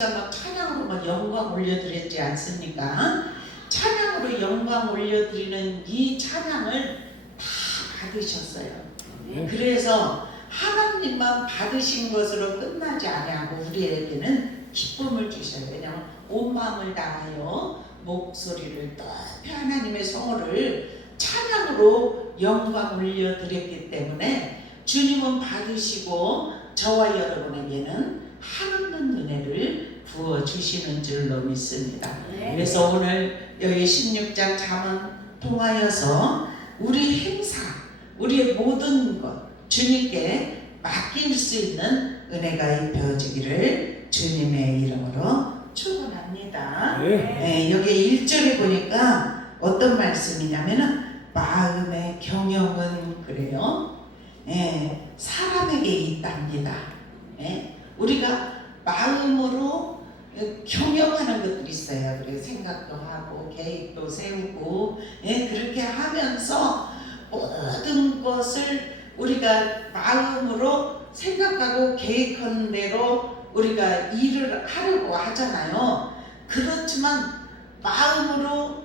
막 찬양으로 막 영광 올려드렸지 않습니까? 찬양으로 영광 올려드리는 이 찬양을 다 받으셨어요. 그래서 하나님만 받으신 것으로 끝나지 아니하고 우리에게는 기쁨을 주셔요. 왜냐하면 온 마음을 다하여 목소리를 높이 하나님의 성호를 찬양으로 영광 올려드렸기 때문에 주님은 받으시고 저와 여러분에게는 한없는 은혜를 부어주시는 줄로 믿습니다. 그래서 오늘 여기 16장 잠언 통하여서 우리 행사, 우리의 모든 것 주님께 맡길 수 있는 은혜가 입혀지기를 주님의 이름으로 축원합니다. 여기 1절에 보니까 어떤 말씀이냐면은 마음의 경영은 그래요. 사람에게 있답니다. 우리가 마음으로 경영하는 것들이 있어요. 그래서 생각도 하고 계획도 세우고 그렇게 하면서 모든 것을 우리가 마음으로 생각하고 계획한 대로 우리가 일을 하려고 하잖아요. 그렇지만 마음으로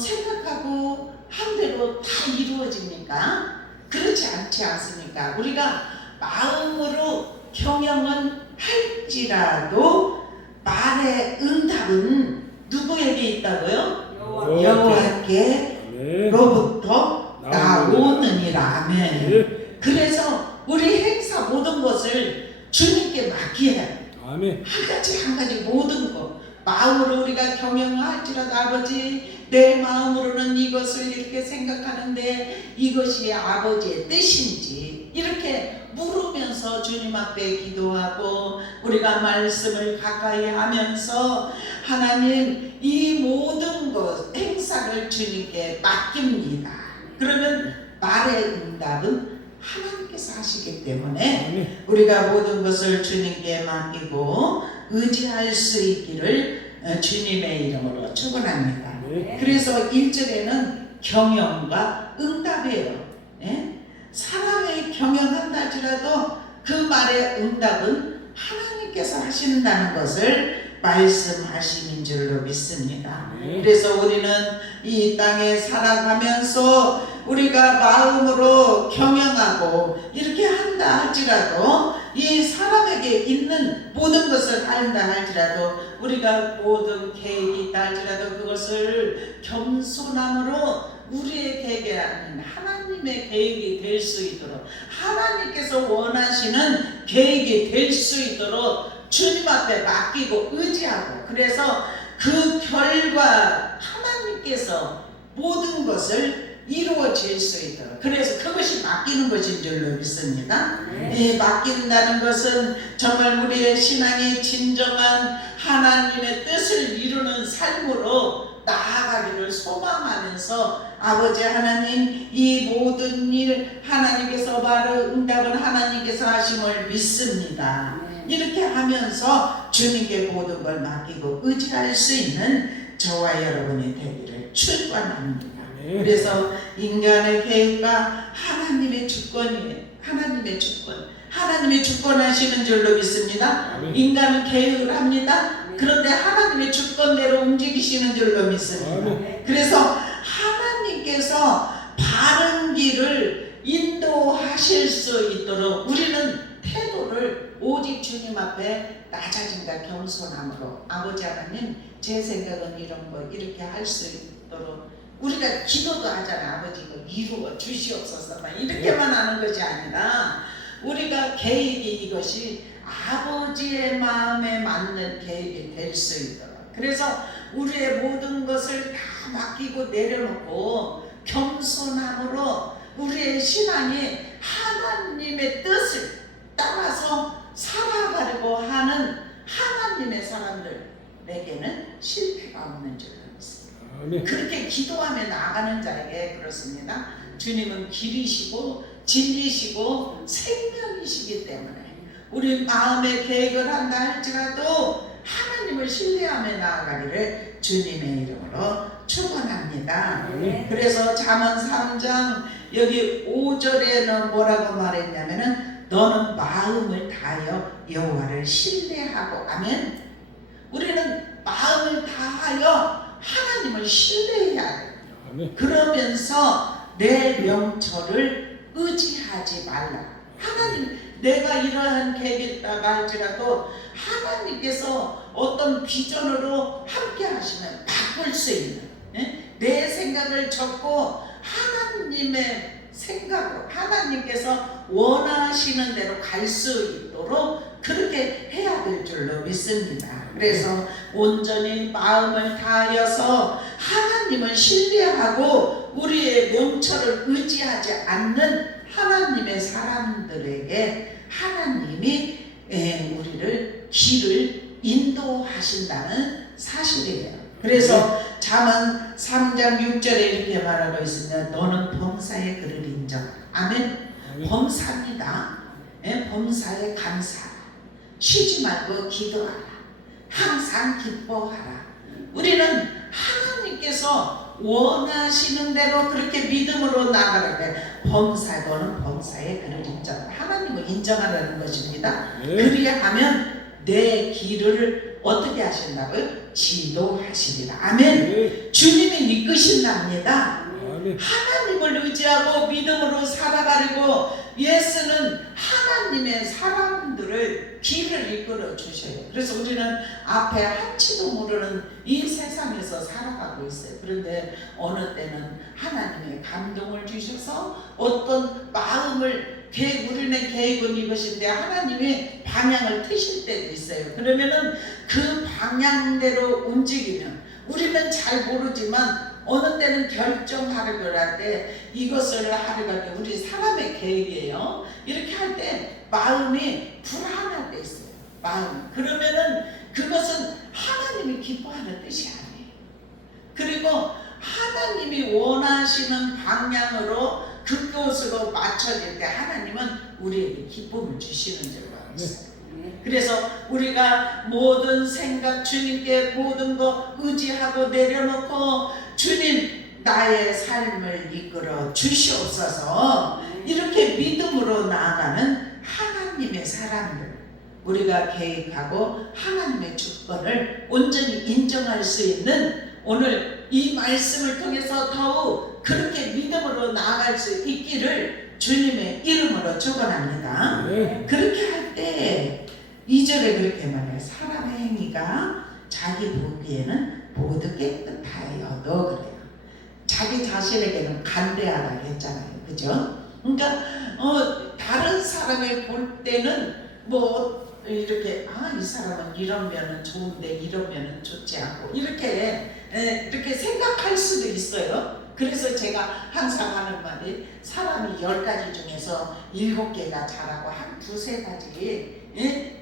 생각하고 한 대로 다 이루어집니까? 그렇지 않지 않습니까? 우리가 마음으로 경영은 할지라도 말의 응답은 누구에게 있다고요? 여호와께로부터 나오느니라. 아멘. 그래서 우리 행사 모든 것을 주님께 맡겨야 해요. 아멘. 한 가지 모든 것 마음으로 우리가 경영할지라도 아버지 내 마음으로는 이것을 이렇게 생각하는데 이것이 아버지의 뜻인지 이렇게 물으면서 주님 앞에 기도하고 우리가 말씀을 가까이 하면서 하나님 이 모든 것 행사를 주님께 맡깁니다. 그러면 말의 응답은 하나님께서 하시기 때문에 우리가 모든 것을 주님께 맡기고 의지할 수 있기를 주님의 이름으로 축원합니다. 그래서 1절에는 경영과 응답이에요. 사람의 경영한다 할지라도 그 말의 응답은 하나님께서 하신다는 것을 말씀하심인 줄로 믿습니다. 그래서 우리는 이 땅에 살아가면서 우리가 마음으로 경영하고 이렇게 한다 할지라도 이 사람에게 있는 모든 것을 한다 할지라도 우리가 모든 계획이 있다 할지라도 그것을 겸손함으로 우리의 계획이 아닌 하나님의 계획이 될 수 있도록 하나님께서 원하시는 계획이 될 수 있도록 주님 앞에 맡기고 의지하고 그래서 그 결과 하나님께서 모든 것을 이루어질 수 있도록 그래서 그것이 맡기는 것인 줄로 믿습니다. 맡긴다는 것은 정말 우리의 신앙이 진정한 하나님의 뜻을 이루는 삶으로 나아가기를 소망하면서 아버지 하나님 이 모든 일 하나님께서 바로 응답은 하나님께서 하심을 믿습니다. 이렇게 하면서 주님께 모든 걸 맡기고 의지할 수 있는 저와 여러분이 되기를 축원합니다. 그래서 인간의 계획과 하나님의 주권이에요. 하나님의 주권하시는 줄로 믿습니다. 인간은 계획을 합니다. 그런데 하나님의 주권대로 움직이시는 줄로 믿습니다. 그래서 하나님께서 바른 길을 인도하실 수 있도록 우리는 태도를 오직 주님 앞에 낮아짐과 겸손함으로 아버지 하나님 제 생각은 이런 거 이렇게 할 수 있도록 우리가 기도도 하잖아. 아버지 이거 이루어 주시옵소서 이렇게만 하는 것이 아니라 우리가 계획이 이것이 아버지의 마음에 맞는 계획이 될 수 있도록 그래서 우리의 모든 것을 다 맡기고 내려놓고 겸손함으로 우리의 신앙이 하나님의 뜻을 따라서 살아가려고 하는 하나님의 사람들에게는 실패가 없는 줄로 믿습니다. 그렇게 기도하며 나아가는 자에게 그렇습니다. 주님은 길이시고 진리시고 생명이시기 때문에 우리 마음의 계획을 한다 할지라도 하나님을 신뢰하며 나아가기를 주님의 이름으로 축원합니다. 그래서 잠언 3장 여기 5절에는 뭐라고 말했냐면은 너는 마음을 다하여 여호와를 신뢰하고 아멘 계속하여 하나님을 신뢰해야 돼. 그러면서 내 명철을 의지하지 말라. 하나님, 내가 이러한 계획이 있다가 할지라도 하나님께서 어떤 비전으로 함께 하시면 바꿀 수 있는, 내 생각을 적고 하나님의 생각으로 하나님께서 원하시는 대로 갈 수 있도록 그렇게 해야 될 줄로 믿습니다. 그래서 온전히 마음을 다하여서 하나님을 신뢰하고 우리의 명철을 의지하지 않는 하나님의 사람들에게 하나님이 우리를 길을 인도하신다는 사실이에요. 그래서 잠언 3장 6절에 이렇게 말하고 있습니다. 너는 범사의 그를 인정하라. 아멘. 범사입니다. 범사에 감사하라. 쉬지 말고 기도하라. 항상 기뻐하라. 우리는 하나님께서 원하시는 대로 그렇게 믿음으로 나가는데 범사도는 범사에 그를 인정하라. 하나님을 인정하라는 것입니다. 그리하면 내 길을 어떻게 하신다고요? 지도하시리라. 아멘. 주님이 이끄신답니다. 하나님을 의지하고 믿음으로 살아가려고 예수는 하나님의 사람들을 길을 이끌어 주셔요. 그래서 우리는 앞에 한치도 모르는 이 세상에서 살아가고 있어요. 그런데 어느 때는 하나님의 감동을 주셔서 어떤 마음을 우리는 계획은 이것인데 하나님의 방향을 트실 때도 있어요. 그러면은 그 방향대로 움직이면 우리는 잘 모르지만 어느 때는 결정하려고 할 때 이것을 하려고 할 때 우리 사람의 계획이에요. 이렇게 할 때 마음이 불안할 때 있어요. 마음. 그러면은 그것은 하나님이 기뻐하는 뜻이 아니에요. 그리고 하나님이 원하시는 방향으로 그것으로 맞춰질 때 하나님은 우리에게 기쁨을 주시는 줄로 알고 있어요. 그래서 우리가 모든 생각 주님께 모든 거 의지하고 내려놓고 주님 나의 삶을 이끌어 주시옵소서 이렇게 믿음으로 나아가는 하나님의 사람들, 우리가 계획하고 하나님의 주권을 온전히 인정할 수 있는 오늘 이 말씀을 통해서 더욱 그렇게 믿음으로 나아갈 수 있기를 주님의 이름으로 축원합니다. 그렇게 할 때 2절에 그렇게 말해요. 사람의 행위가 자기 보기에는 모두 깨끗하여도 그래요. 자기 자신에게는 간대하라 했잖아요. 그죠? 그러니까 다른 사람을 볼 때는 뭐 이렇게 이 사람은 이런 면은 좋은데 이런 면은 좋지 않고 이렇게 생각할 수도 있어요. 그래서 제가 항상 하는 말이 사람이 10가지 중에서 7개가 잘하고 한 2-3가지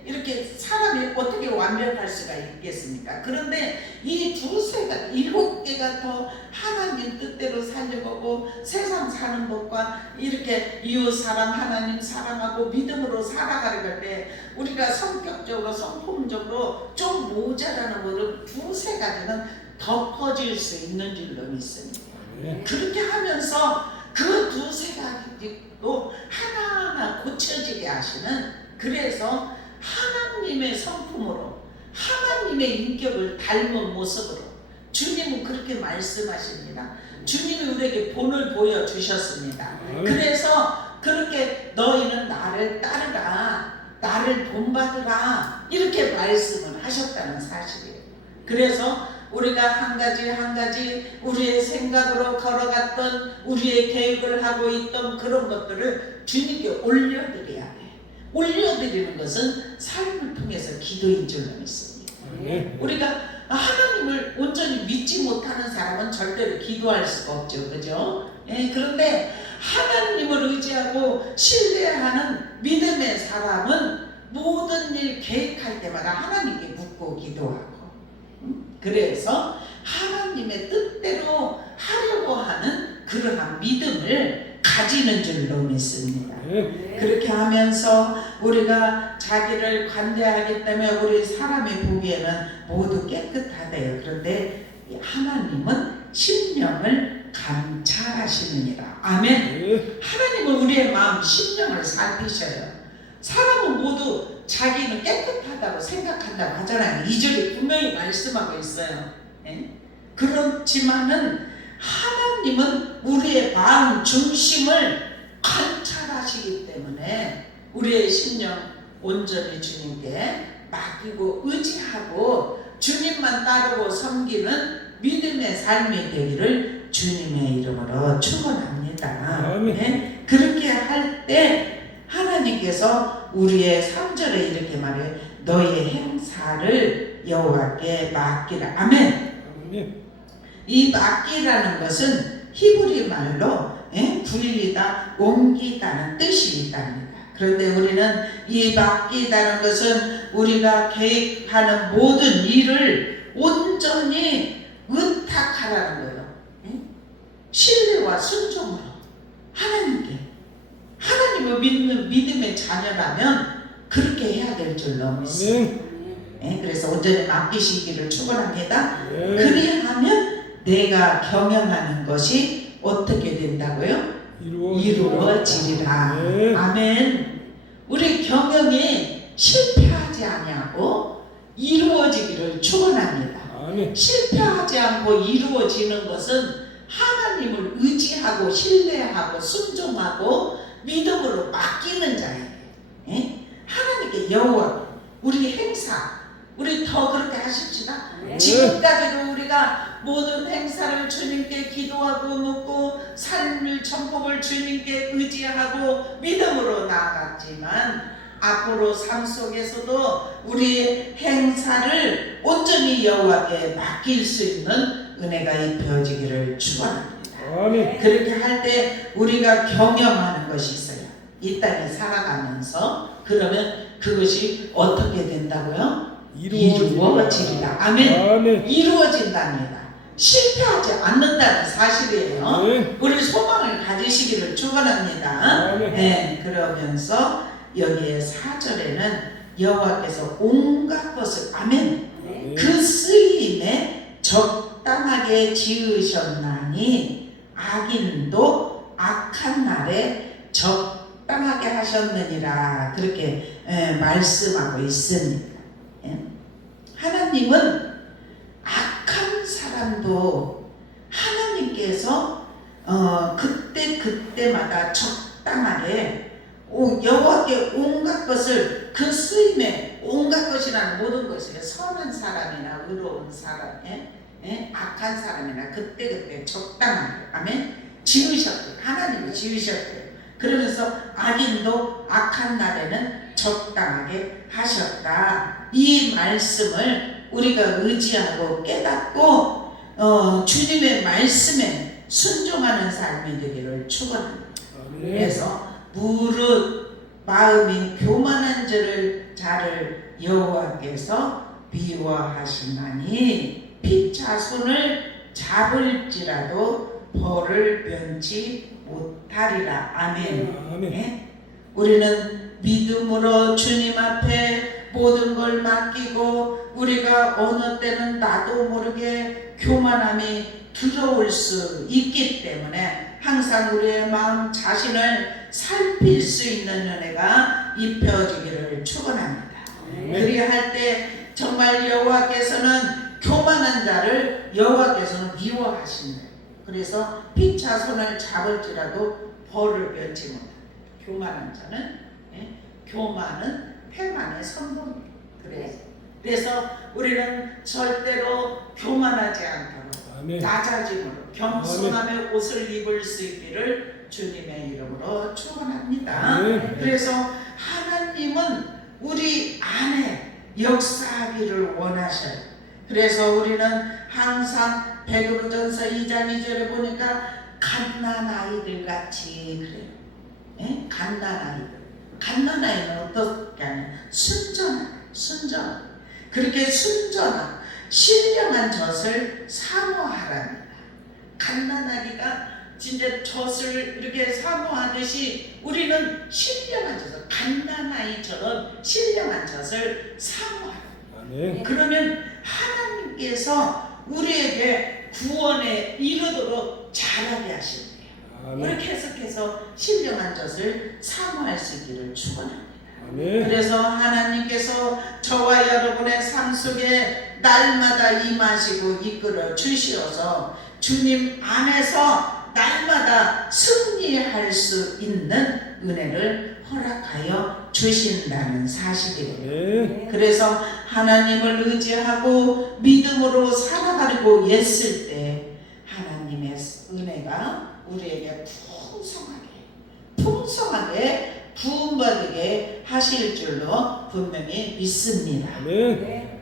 이렇게 사람이 어떻게 완벽할 수가 있겠습니까? 그런데 이 2-3가지 7개가 더 하나님 뜻대로 살려보고 세상 사는 법과 이렇게 이웃 사랑 하나님 사랑하고 믿음으로 살아가려고 할 때 우리가 성격적으로 성품적으로 좀 모자라는 것을 2-3가지는 더 커질 수 있는 줄로 믿습니다. 그렇게 하면서 그 2-3가지도 하나하나 고쳐지게 하시는, 그래서 하나님의 성품으로 하나님의 인격을 닮은 모습으로 주님은 그렇게 말씀하십니다. 주님이 우리에게 본을 보여주셨습니다. 그래서 그렇게 너희는 나를 따르라, 나를 본받으라 이렇게 말씀을 하셨다는 사실이에요. 그래서 우리가 한 가지 우리의 생각으로 걸어갔던 우리의 계획을 하고 있던 그런 것들을 주님께 올려드려야 돼. 올려드리는 것은 삶을 통해서 기도인 줄로 믿습니다. 우리가 하나님을 온전히 믿지 못하는 사람은 절대로 기도할 수가 없죠. 그죠? 그런데 하나님을 의지하고 신뢰하는 믿음의 사람은 모든 일 계획할 때마다 하나님께 묻고 기도하고, 그래서 하나님의 뜻대로 하려고 하는 그러한 믿음을 가지는 줄로 믿습니다. 그렇게 하면서 우리가 자기를 관대하기 때문에 우리 사람이 보기에는 모두 깨끗하대요. 그런데 하나님은 심령을 감찰하시느니라. 아멘. 하나님은 우리의 마음 심령을 살피셔요. 사람은 모두 자기는 깨끗하다고 생각한다고 하잖아요. 2절에 분명히 말씀하고 있어요. 예? 그렇지만은 하나님은 우리의 마음 중심을 관찰하시기 때문에 우리의 심령 온전히 주님께 맡기고 의지하고 주님만 따르고 섬기는 믿음의 삶이 되기를 주님의 이름으로 축원합니다. 네? 그렇게 할 때 하나님께서 우리의 3절에 이렇게 말해요. 너의 행사를 여호와께 맡기라. 아멘. 이 맡기라는 것은 히브리 말로 굴리다, 옮기다는 뜻이 있답니다. 그런데 우리는 이 맡기다는 것은 우리가 계획하는 모든 일을 온전히 의탁하라는 거예요. 신뢰와 순종으로 하나님께, 하나님을 믿는 믿음의 자녀라면 그렇게 해야 될 줄로 믿습니다. 그래서 온전히 맡기시기를 축원합니다. 그리하면 내가 경영하는 것이 어떻게 된다고요? 이루어지리라. 아멘. 우리 경영이 실패하지 아니하고 이루어지기를 축원합니다. 실패하지 않고 이루어지는 것은 하나님을 의지하고 신뢰하고 순종하고 믿음으로 맡기는 자예요. 하나님께 여호와 우리 행사 우리 더 그렇게 하십시다. 지금까지도 우리가 모든 행사를 주님께 기도하고 묻고 삶을 전복을 주님께 의지하고 믿음으로 나아갔지만 앞으로 삶 속에서도 우리의 행사를 온전히 여호와께 맡길 수 있는 은혜가 입혀지기를 축원합니다. 그렇게 할 때 우리가 경영하는 것이 있어요. 이 땅에 살아가면서. 그러면 그것이 어떻게 된다고요? 이루어지리라. 아멘. 이루어진답니다. 실패하지 않는다는 사실이에요. 우리 소망을 가지시기를 축원합니다. 그러면서 여기에 4절에는 여호와께서 온갖 것을 아멘. 그 쓰임에 적당하게 지으셨나니 악인도 악한 날에 적당하게 하셨느니라. 그렇게 말씀하고 있습니다. 하나님은 악한 사람도 하나님께서 그때마다 적당하게 여호와께 온갖 것을 그 쓰임에 온갖 것이라는 모든 것이에요. 선한 사람이나 의로운 사람, 악한 사람이나 그때 적당하게 아멘 지으셨대요. 하나님이 지으셨대요. 그러면서 악인도 악한 날에는 적당하게 하셨다. 이 말씀을 우리가 의지하고 깨닫고 주님의 말씀에 순종하는 삶이 되기를 축원합니다. 그래서 무릇 마음이 교만한 자를 여호와께서 미워하시나니 피차손을 잡을지라도 벌을 면치 못하리라. 아멘. 우리는 믿음으로 주님 앞에 모든 걸 맡기고 우리가 어느 때는 나도 모르게 교만함이 들어올 수 있기 때문에 항상 우리의 마음 자신을 살필 수 있는 은혜가 입혀지기를 축원합니다. 그리할 때 정말 여호와께서는 교만한 자를 여호와께서는 미워하신다. 그래서 피차손을 잡을지라도 벌을 면치 못한다. 교만한 자는 교만은 패만의 선봉입니다. 그래서 우리는 절대로 교만하지 않도록 낮아짐으로 겸손함의 옷을 입을 수 있기를 주님의 이름으로 축원합니다. 그래서 하나님은 우리 안에 역사하기를 원하셔요. 그래서 우리는 항상 베드로전서 2장 2절에 보니까 갓난아이들 같이 그래요. 갓난아이들. 갓난아이는 어떻게 하냐? 순전. 그렇게 순전한 신령한 젖을 사모하랍니다. 갓난아기가 진짜 젖을 이렇게 사모하듯이 우리는 신령한 젖을 갓난아이처럼 신령한 젖을 사모하랍니다. 그러면 하나님께서 우리에게 구원에 이르도록 자라게 하십니다. 우리 계속해서 신령한 젖을 사모할 수 있기를 축원합니다. 아멘. 그래서 하나님께서 저와 여러분의 삶 속에 날마다 임하시고 이끌어 주시어서 주님 안에서 날마다 승리할 수 있는 은혜를 허락하여 주신다는 사실이에요. 아멘. 그래서 하나님을 의지하고 믿음으로 살아가려고 했을 때 하나님의 은혜가 우리에게 풍성하게 부음받게 하실 줄로 분명히 믿습니다. 아멘.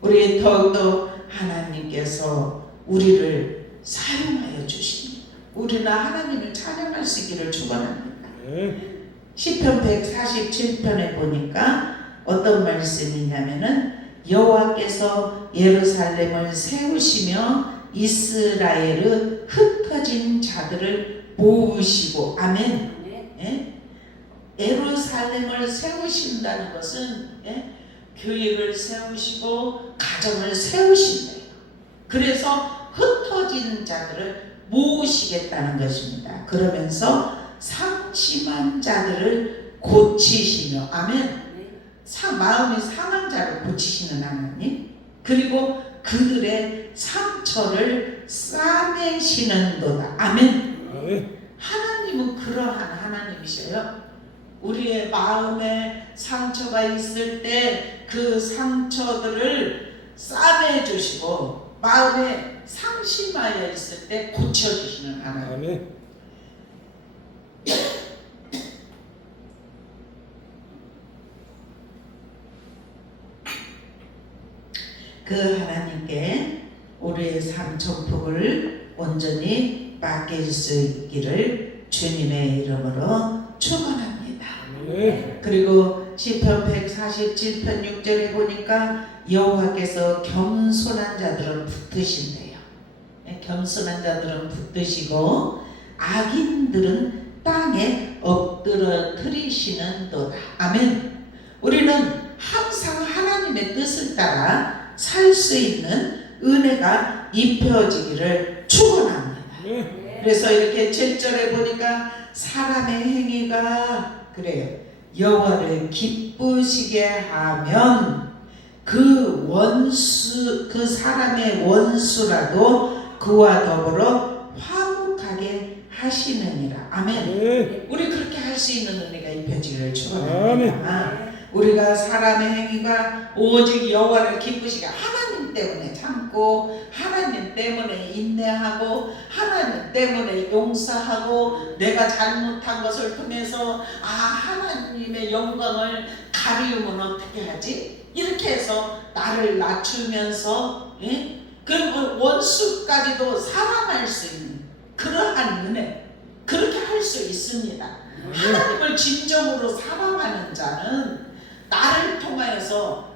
우리 더욱더 하나님께서 우리를 사용하여 주십니다. 우리는 하나님을 찬양할 수 있기를 축원합니다. 아멘. 시편 147편에 보니까 어떤 말씀이 있냐면은 여호와께서 예루살렘을 세우시며 이스라엘의 흩어진 자들을 모으시고 아멘. 예? 예루살렘을 세우신다는 것은 교회를 세우시고 가정을 세우신대요. 그래서 흩어진 자들을 모으시겠다는 것입니다. 그러면서 상심한 자들을 고치시며 아멘. 마음이 상한 자를 고치시는 하나님, 그리고 그들의 상처를 싸매시는도다. 아멘. 아멘. 하나님은 그러한 하나님이셔요. 우리의 마음에 상처가 있을 때 그 상처들을 싸매주시고 마음에 상심하여 있을 때 고쳐주시는 하나님. 아멘. 그 하나님께 우리의 삶 전폭을 온전히 맡길 수 있기를 주님의 이름으로 축원합니다. 아멘. 그리고 시편 147편 6절에 보니까 여호와께서 겸손한 자들은 붙드신대요. 겸손한 자들은 붙드시고 악인들은 땅에 엎드러뜨리시는도다. 아멘. 우리는 항상 하나님의 뜻을 따라 살 수 있는 은혜가 입혀지기를 축원합니다. 아멘. 그래서 이렇게 7절에 보니까 사람의 행위가 그래요. 여호와를 기쁘시게 하면 그 사람의 원수라도 그와 더불어 화목하게 하시느니라. 아멘. 아멘. 우리 그렇게 할 수 있는 은혜가 입혀지기를 아멘. 축원합니다. 우리가 사람의 행위가 오직 여호와를 기쁘시게 하나님 때문에 참고 하나님 때문에 인내하고 하나님 때문에 용서하고 내가 잘못한 것을 통해서 하나님의 영광을 가리우면 어떻게 하지? 이렇게 해서 나를 낮추면서 그 원수까지도 사랑할 수 있는 그러한 은혜, 그렇게 할 수 있습니다. 하나님을 진정으로 사랑하는 자는 나를 통하여서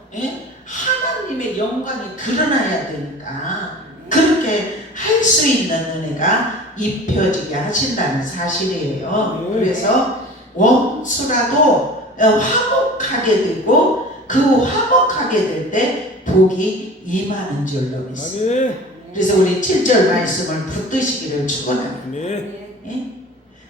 하나님의 영광이 드러나야 되니까 그렇게 할 수 있는 은혜가 입혀지게 하신다는 사실이에요. 그래서 원수라도 화목하게 되고 그 화목하게 될 때 복이 임하는 줄로 믿습니다. 아멘. 그래서 우리 7절 말씀을 붙드시기를 축원합니다. 아멘.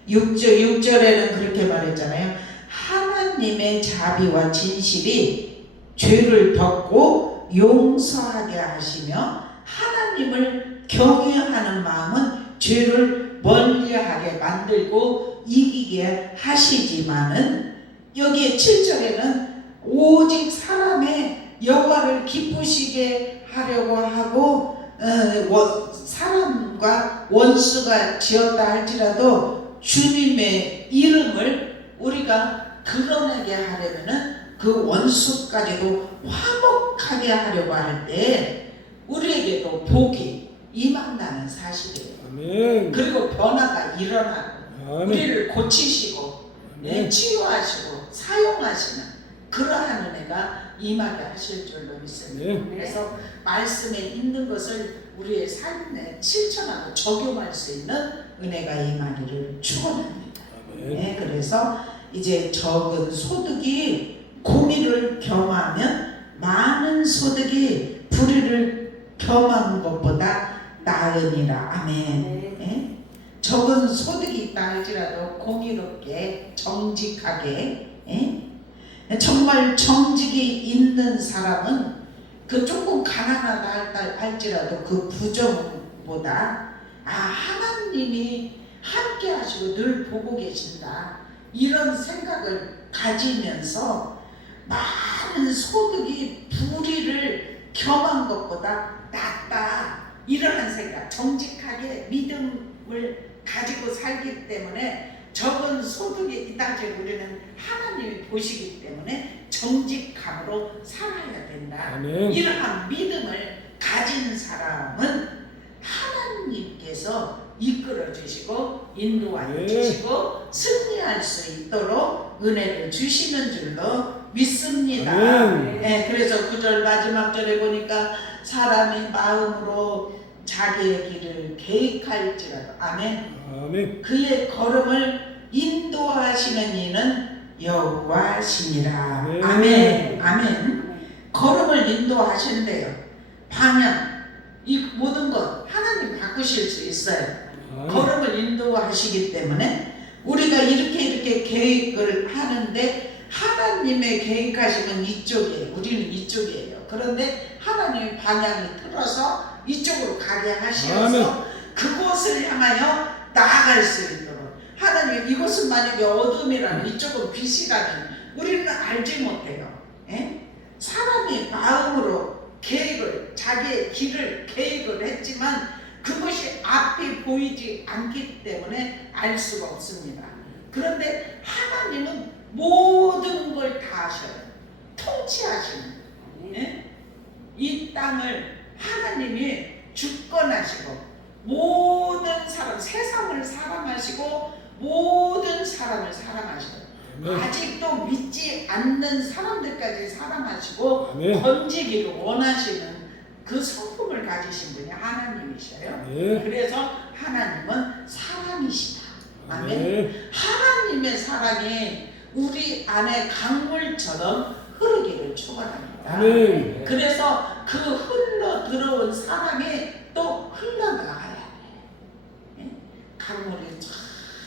6절에는 그렇게 말했잖아요. 하나님의 자비와 진실이 죄를 덮고 용서하게 하시며 하나님을 경외하는 마음은 죄를 멀리하게 만들고 이기게 하시지만은 여기에 7절에는 오직 사람의 여호와를 기쁘시게 하려고 하고 사람과 원수가 지었다 할지라도 주님의 이름을 우리가 드러내게 하려면은 그 원수까지도 화목하게 하려고 할 때 우리에게도 복이 임한다는 사실이에요. 아멘. 그리고 변화가 일어나고 아멘. 우리를 고치시고 아멘. 치유하시고 사용하시는 그러한 은혜가 임하게 하실 줄로 믿습니다. 아멘. 그래서 말씀에 있는 것을 우리의 삶에 실천하고 적용할 수 있는 은혜가 임하기를 축원합니다. 네, 그래서 이제 적은 소득이 공의를 겸하면 많은 소득이 불의를 겸한 것보다 나으니라. 아멘. 네? 적은 소득이 있다 할지라도 공의롭게 정직하게 정말 정직이 있는 사람은 그 조금 가난하다 할지라도 그 부정보다 하나님이 함께 하시고 늘 보고 계신다 이런 생각을 가지면서 많은 소득이 불의를 겸한 것보다 낫다 이러한 생각, 정직하게 믿음을 가지고 살기 때문에 적은 소득이 이다지 우리는 하나님이 보시기 때문에 정직함으로 살아야 된다. 아멘. 이러한 믿음을 가진 사람은 하나님께서 이끌어 주시고 인도하여 네. 주시고 승리할 수 있도록 은혜를 주시는 줄로 믿습니다. 아멘. 네, 그래서 9절 마지막 절에 보니까 사람이 마음으로 자기의 길을 계획할지라도 아멘. 아멘. 그의 걸음을 인도하시는 이는 여호와시니라. 네. 아멘. 아멘. 걸음을 인도하신대요. 방향, 이 모든 것 하나님 바꾸실 수 있어요. 아멘. 걸음을 인도하시기 때문에 우리가 이렇게 계획을 하는데 하나님의 계획하시면 이쪽이에요. 우리는 이쪽이에요. 그런데 하나님의 방향이 틀어서 이쪽으로 가게 하셔서 아멘. 그곳을 향하여 나아갈 수 있도록 하나님 이곳은 만약에 어둠이라면 이쪽은 빛이라면 우리는 알지 못해요. 예? 사람이 마음으로 계획을 자기의 길을 계획을 했지만 그것이 앞이 보이지 않기 때문에 알 수가 없습니다. 그런데 하나님은 모든 걸 다 하셔요. 통치하시는 예? 이 땅을 하나님이 주권하시고 모든 사람, 세상을 사랑하시고 모든 사람을 사랑하시고 아멘. 아직도 믿지 않는 사람들까지 사랑하시고 아멘. 건지기를 원하시는 그 성품을 가지신 분이 하나님이셔요. 네. 그래서 하나님은 사랑이시다. 아멘. 아멘. 하나님의 사랑이 우리 안에 강물처럼 흐르기를 축원합니다. 아멘. 그래서 그 흘러 들어온 사랑이 또 흘러나가야 돼. 예? 강물이 쫙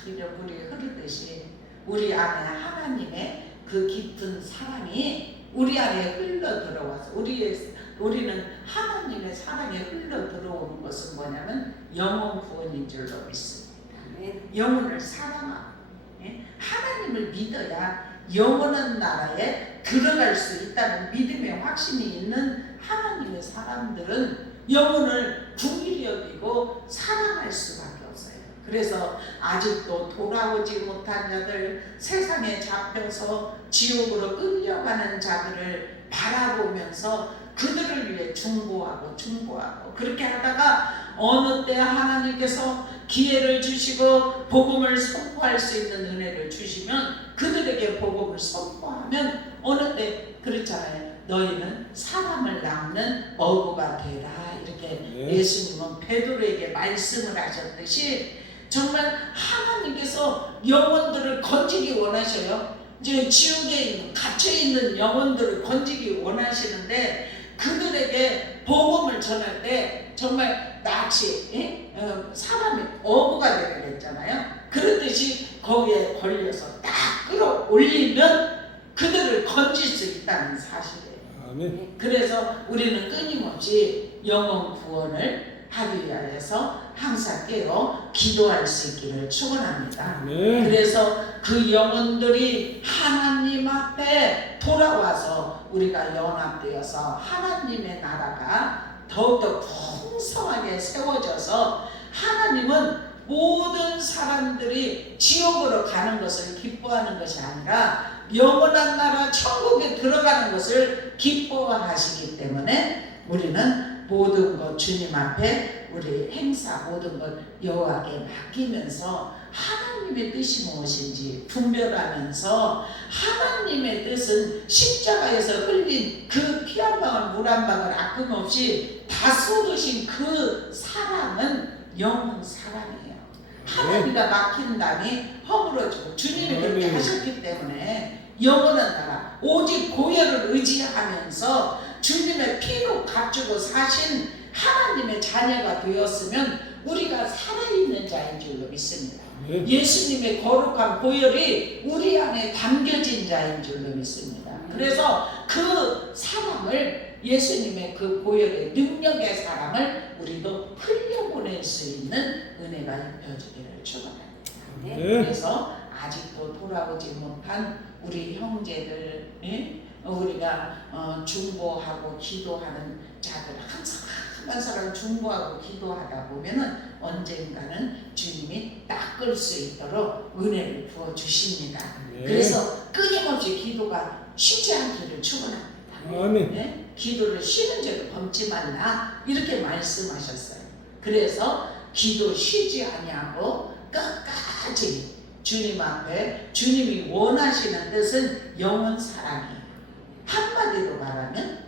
물이 흐르듯이 우리 안에 하나님의 그 깊은 사랑이 우리 안에 흘러 들어와서 우리는 하나님의 사랑이 흘러 들어오는 것은 뭐냐면 영혼 구원인 줄로 믿습니다. 영혼을 사랑하고 하나님을 믿어야 영원한 나라에 들어갈 수 있다는 믿음의 확신이 있는 하나님의 사람들은 영혼을 궁일이 여기고 사랑할 수밖에 없어요. 그래서 아직도 돌아오지 못한 자들, 세상에 잡혀서 지옥으로 끌려가는 자들을 바라보면서 그들을 위해 중보하고 그렇게 하다가 어느 때 하나님께서 기회를 주시고 복음을 선포할 수 있는 은혜를 주시면 그들에게 복음을 선포하면 어느 때 그렇잖아요. 너희는 사람을 낳는 어부가 되라 이렇게 네. 예수님은 베드로에게 말씀을 하셨듯이 정말 하나님께서 영혼들을 건지기 원하셔요. 이제 지옥에 갇혀 있는 영혼들을 건지기 원하시는데 그들에게 복음을 전할 때 정말 낯이 사람이 어부가 되라 그랬잖아요. 그렇듯이 거기에 걸려서 딱 끌어올리면 그들을 건질 수 있다는 사실이에요. 아멘. 그래서 우리는 끊임없이 영혼 구원을 하기 위하여서 항상 깨어 기도할 수 있기를 축원합니다. 아멘. 그래서 그 영혼들이 하나님 앞에 돌아와서 우리가 연합되어서 하나님의 나라가 더욱더 풍성하게 세워져서 하나님은 모든 사람들이 지옥으로 가는 것을 기뻐하는 것이 아니라 영원한 나라 천국에 들어가는 것을 기뻐하시기 때문에 우리는 모든 것 주님 앞에 우리 행사 모든 것 여호와께 맡기면서 하나님의 뜻이 무엇인지 분별하면서 하나님의 뜻은 십자가에서 흘린 그 피 한 방울 물 한 방울 아낌없이 다 쏟으신 그 사랑은 영혼 사랑이에요. 하나님과 막힌 담이 허물어지고 주님이 그렇게 하셨기 때문에 영원한 나라 오직 고혈을 의지하면서 주님의 피로 값주고 사신 하나님의 자녀가 되었으면 우리가 살아있는 자인 줄로 믿습니다. 예수님의 거룩한 보혈이 우리 안에 담겨진 자인 줄로 믿습니다. 그래서 그 사랑을, 예수님의 그 보혈의 능력의 사랑을 우리도 흘려보낼 수 있는 은혜가 입혀지기를 축원합니다. 그래서 아직도 돌아오지 못한 우리 형제들, 우리가 중보하고 기도하는 자들, 한 사람 중보하고 기도하다 보면은 언젠가는 주님이 닦을 수 있도록 은혜를 부어 주십니다. 그래서 끊임없이 기도가 쉬지 않기를 축원합니다. 아멘. 기도를 쉬는 죄를 범치 말라, 이렇게 말씀하셨어요. 그래서 기도 쉬지 아니하고 끝까지 주님 앞에, 주님이 원하시는 뜻은 영원 사랑이에요. 한마디로 말하면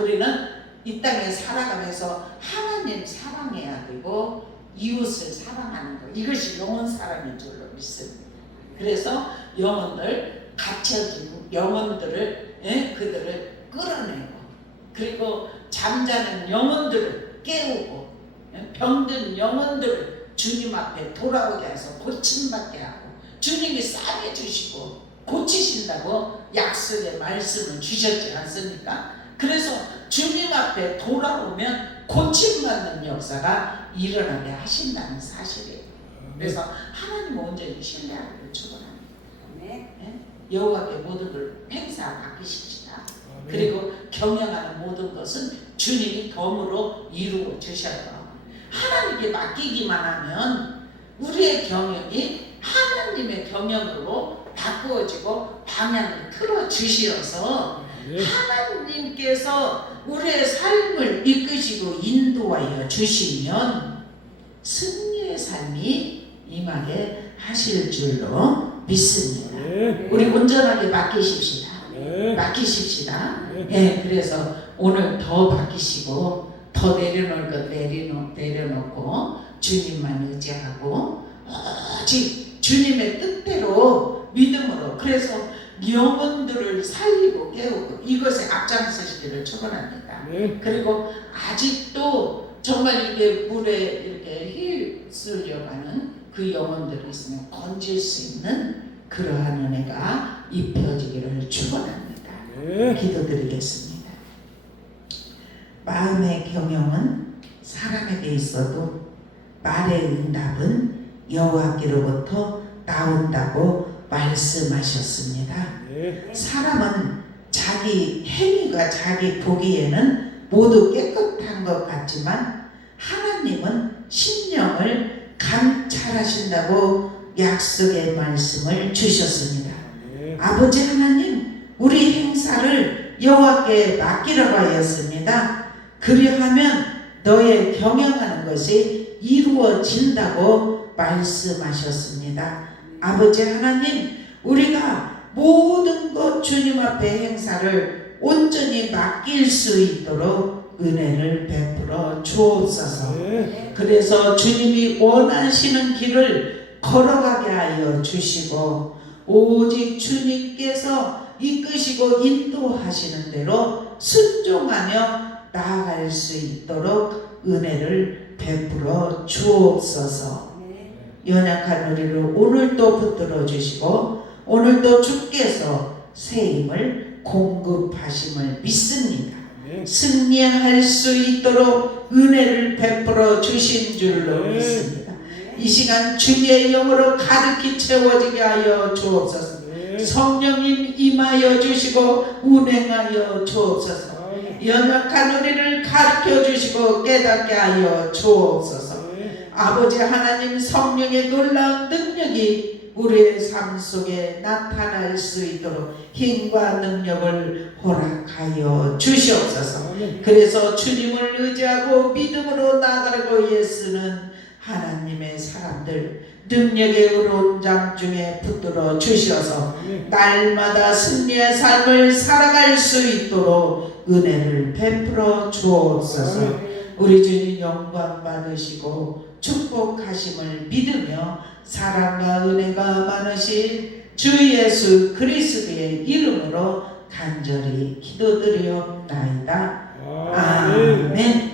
우리는 이 땅에 살아가면서 하나님 사랑해야 되고 이웃을 사랑하는 것, 이것이 영원 사랑인 줄로 믿습니다. 그래서 영혼들, 갇혀진 영혼들을, 그들을 끌어내고, 그리고 잠자는 영혼들을 깨우고, 병든 영혼들을 주님 앞에 돌아오게 해서 고침받게 하고, 주님이 싸게 주시고 고치신다고 약속의 말씀을 주셨지 않습니까? 그래서 주님 앞에 돌아오면 고침받는 역사가 일어나게 하신다는 사실이에요. 그래서 하나님 온전히 신뢰하기를 축원합니다. 여호와께 모든 걸 행사 맡기십시다. 그리고 경영하는 모든 것은 주님이 덤으로 이루어 주셔요. 하나님께 맡기기만 하면 우리의 경영이 하나님의 경영으로 바꾸어지고 방향을 틀어 주시어서 하나님께서 우리의 삶을 이끄시고 인도하여 주시면 승리의 삶이 임하게 하실 줄로 믿습니다. 우리 온전하게 맡기십시다. 맡기십시다. 그래서 오늘 더 맡기시고, 더 내려놓을 것 내려놓고 주님만 의지하고 오직 주님의 뜻대로 믿음으로, 그래서 영혼들을 살리고 깨우고 이것에 앞장서시기를 축원합니다. 그리고 아직도 정말 이게 물에 이렇게 휩쓸려가는 그 영혼들이 있으면 건질 수 있는 그러한 은혜가 입혀지기를 축원합니다. 기도드리겠습니다. 마음의 경영은 사람에게 있어도 말의 응답은 여호와께로부터 나온다고 말씀하셨습니다. 사람은 자기 행위가 자기 보기에는 모두 깨끗한 것 같지만 하나님은 심령을 감찰하신다고 약속의 말씀을 주셨습니다. 아버지 하나님, 우리 행사를 여호와께 맡기라고 하였습니다. 그리하면 너의 경영하는 것이 이루어진다고 말씀하셨습니다. 아버지 하나님, 우리가 모든 것 주님 앞에 행사를 온전히 맡길 수 있도록 은혜를 베풀어 주옵소서. 그래서 주님이 원하시는 길을 걸어가게 하여 주시고, 오직 주님께서 이끄시고 인도하시는 대로 순종하며 나아갈 수 있도록 은혜를 베풀어 주옵소서. 연약한 우리를 오늘도 붙들어 주시고 오늘도 주께서 새 힘을 공급하심을 믿습니다. 승리할 수 있도록 은혜를 베풀어 주신 줄로 믿습니다. 이 시간 주의 영으로 가득히 채워지게 하여 주옵소서. 성령님 임하여 주시고 운행하여 주옵소서. 연약한 우리를 가르쳐 주시고 깨닫게 하여 주옵소서. 아버지 하나님, 성령의 놀라운 능력이 우리의 삶 속에 나타날 수 있도록 힘과 능력을 허락하여 주시옵소서. 그래서 주님을 의지하고 믿음으로 나아가려고 애쓰는 하나님의 사람들 능력의 의로운 장 중에 붙들어 주셔서 날마다 승리의 삶을 살아갈 수 있도록 은혜를 베풀어 주옵소서. 우리 주님 영광 받으시고 축복하심을 믿으며 사랑과 은혜가 많으신 주 예수 그리스도의 이름으로 간절히 기도드리옵나이다. 아멘.